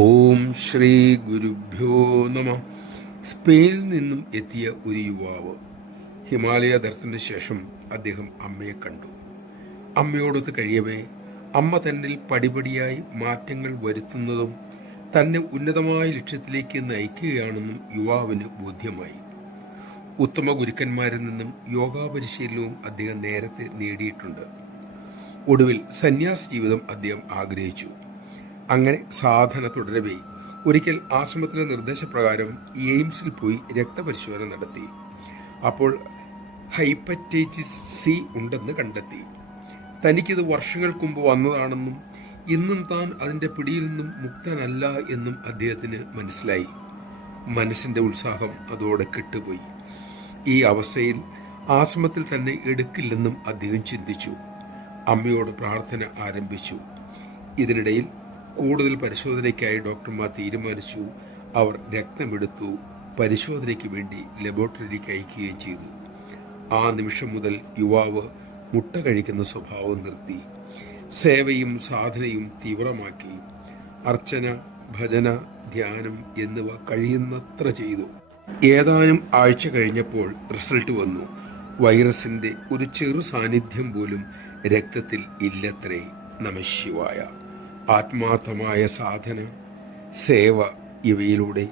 ഓം ശ്രീ ഗുരുഭ്യോ നമ. സ്പെയിനിൽ നിന്നും എത്തിയ ഒരു യുവാവ് ഹിമാലയ ദർശനത്തിന് ശേഷം അദ്ദേഹം അമ്മയെ കണ്ടു. അമ്മയോടൊത്ത് കഴിയവേ അമ്മ തന്നിൽ പടിപടിയായി മാറ്റങ്ങൾ വരുത്തുന്നതും തന്നെ ഉന്നതമായ ലക്ഷ്യത്തിലേക്ക് നയിക്കുകയാണെന്നും യുവാവിന് ബോധ്യമായി. ഉത്തമ ഗുരുക്കന്മാരിൽ നിന്നും യോഗാ പരിശീലനവും അദ്ദേഹം നേരത്തെ നേടിയിട്ടുണ്ട്. ഒടുവിൽ സന്യാസ ജീവിതം അദ്ദേഹം ആഗ്രഹിച്ചു. അങ്ങനെ സാധന തുടരവേ ഒരിക്കൽ ആശ്രമത്തിലെ നിർദ്ദേശപ്രകാരം എയിംസിൽ പോയി രക്തപരിശോധന നടത്തി. അപ്പോൾ ഹെപ്പറ്റൈറ്റിസ് സി ഉണ്ടെന്ന് കണ്ടെത്തി. തനിക്കിത് വർഷങ്ങൾക്ക് മുമ്പ് വന്നതാണെന്നും ഇന്നും താൻ അതിൻ്റെ പിടിയിൽ നിന്നും മുക്തനല്ല എന്നും അദ്ദേഹത്തിന് മനസ്സിലായി. മനസ്സിൻ്റെ ഉത്സാഹം അതോടെ കെട്ടുപോയി. ഈ അവസ്ഥയിൽ ആശ്രമത്തിൽ തന്നെ എടുക്കില്ലെന്നും അദ്ദേഹം ചിന്തിച്ചു. അമ്മയോട് പ്രാർത്ഥന ആരംഭിച്ചു. ഇതിനിടയിൽ കൂടുതൽ പരിശോധനയ്ക്കായി ഡോക്ടർമാർ തീരുമാനിച്ചു. അവർ രക്തമെടുത്തു പരിശോധനയ്ക്ക് വേണ്ടി ലബോറട്ടറിയിലേക്ക് അയക്കുകയും ചെയ്തു. ആ നിമിഷം മുതൽ യുവാവ് മുട്ട കഴിക്കുന്ന സ്വഭാവം നിർത്തി. സേവയും സാധനയും തീവ്രമാക്കി. അർച്ചന, ഭജന, ധ്യാനം എന്നിവ കഴിയുന്നത്ര ചെയ്തു. ഏതാനും ആഴ്ച കഴിഞ്ഞപ്പോൾ റിസൾട്ട് വന്നു. വൈറസിന്റെ ഒരു ചെറു സാന്നിധ്യം പോലും രക്തത്തിൽ ഇല്ലത്രേ. നമഃശിവായ. ആത്മാർത്ഥമായ സാധന, സേവ ഇവയിലൂടെ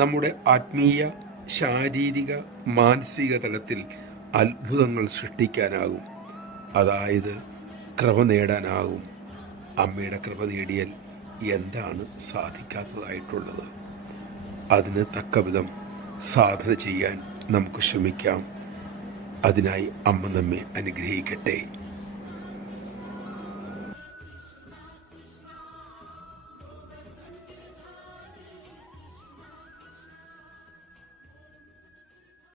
നമ്മുടെ ആത്മീയ, ശാരീരിക, മാനസിക തലത്തിൽ അത്ഭുതങ്ങൾ സൃഷ്ടിക്കാനാകും. അതായത് കൃപ നേടാനാകും. അമ്മയുടെ കൃപ നേടിയാൽ എന്താണ് സാധിക്കാത്തതായിട്ടുള്ളത്? അതിന് തക്കവിധം സാധന ചെയ്യാൻ നമുക്ക് ശ്രമിക്കാം. അതിനായി അമ്മ നമ്മെ അനുഗ്രഹിക്കട്ടെ.